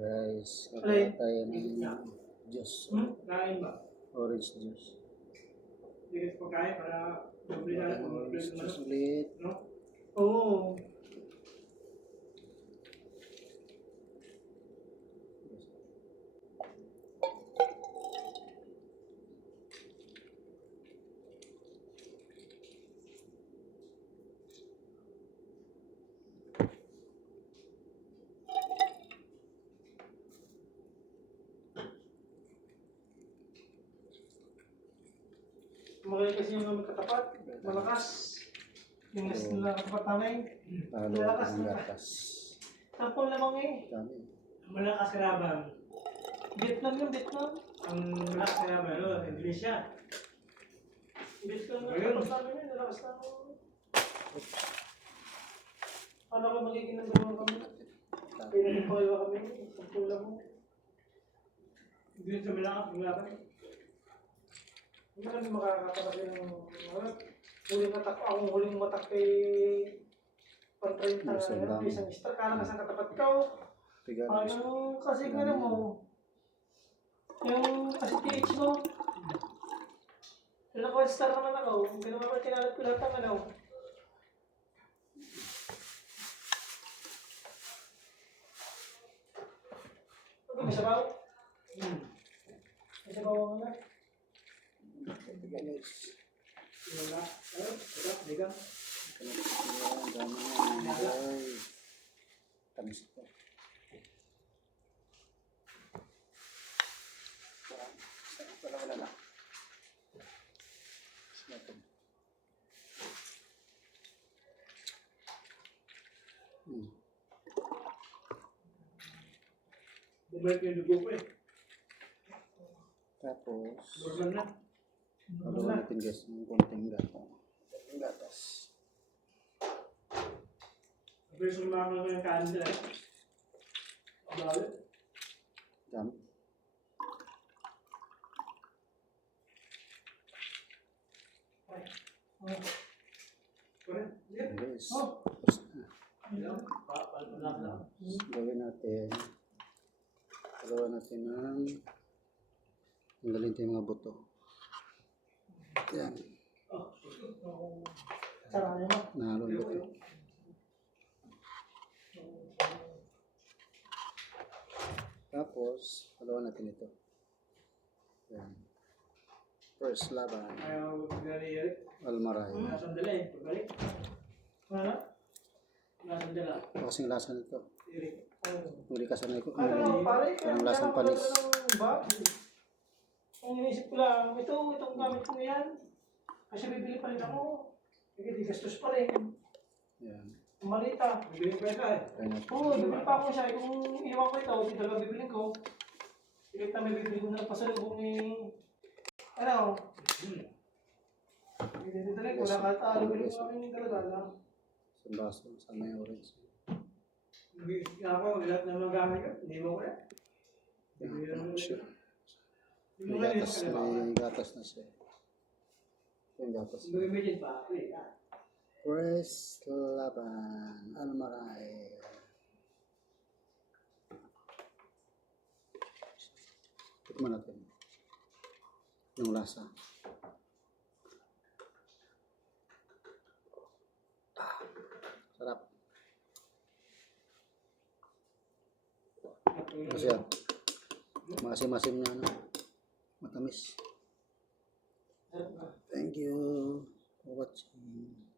Guys, Alay. nagkaka tayo ng juice. Kain ba? Orange juice. Hindi ko pagkain para mablihan ko. Orange juice ulit. No? Oo. Magaling kasi yung namin katapat. Malakas. Yung nas na katapat namin. Malakas ng na. gatas. Tampon lamang eh. Dami. Malakas ka laban. Vietnam yung Vietnam. Ang malakas ka laban, no? Indonesia. Vietnam yung katapat namin yun. Malakas na ako. Paano ko magiging ng dalawa kami? Pinagpapagawa kami. Tampon lamang. Hindi sa malakas ang laban. Hindi kami makakapagay ng huling atak. Akong huling matak kay Pag-30 na isang star. Kala ka sa katapat ko. Ano kasi gano'n mo? Yung kasi TH mo. Yung naka-star naman ako. Hindi naman ako kinalat ko lahat ng ano. Ano, may sabaw? May sabaw ako na. Wala. Ayun, wala. Bigang. Tamis ito. Wala na. Bumalik yung dugo ko eh. Tapos, Normal na. haluan natin guys ng konting gatas. Pero sumakas ng kanin sila eh. Abali. Dami. Correct. Yeah. Guys, Oh. tapos na. Ilang? Palpalak lang. Gawin natin. Haluan natin ng tanggalin ito yung mga buto. Yan. Sarang mo. Nahalo yung buto. Tapos, haluan natin ito. Yan. First laban, Ayaw gani almaray. sandali eh. Pagbalik. Ano? Sandala. Kasing lasa nito. Iri. Huli ka sanay ko. Ano, pare? Parang lasang panis. Ba? Ang inisip ko lang, itong gamit ko yan. Kasi bibili pa rin ako. Sige, di gastos pa rin. Yan. Malita. Bibili ko ito eh. Kaya natin. Oo, bibili pa ako siya. Kung iwan ko ito, di dalawa bibili ko. Sige, may bibili ko na pasalubong ni... Ano? Hindi talaga, wala ka talo. Bibili ko kami talaga lang. Sa baso, sa may orange. Hindi ako, lahat ng mga gamit ko. Hindi mo ko na. Yan, siya. May gatas na siya. Yung gatas. Mag-imagine pa. First laban, almaray. Tikman natin. Yung lasa. Sarap. Kasi yan. Masim-masim na ano. Matamis. Thank you for watching.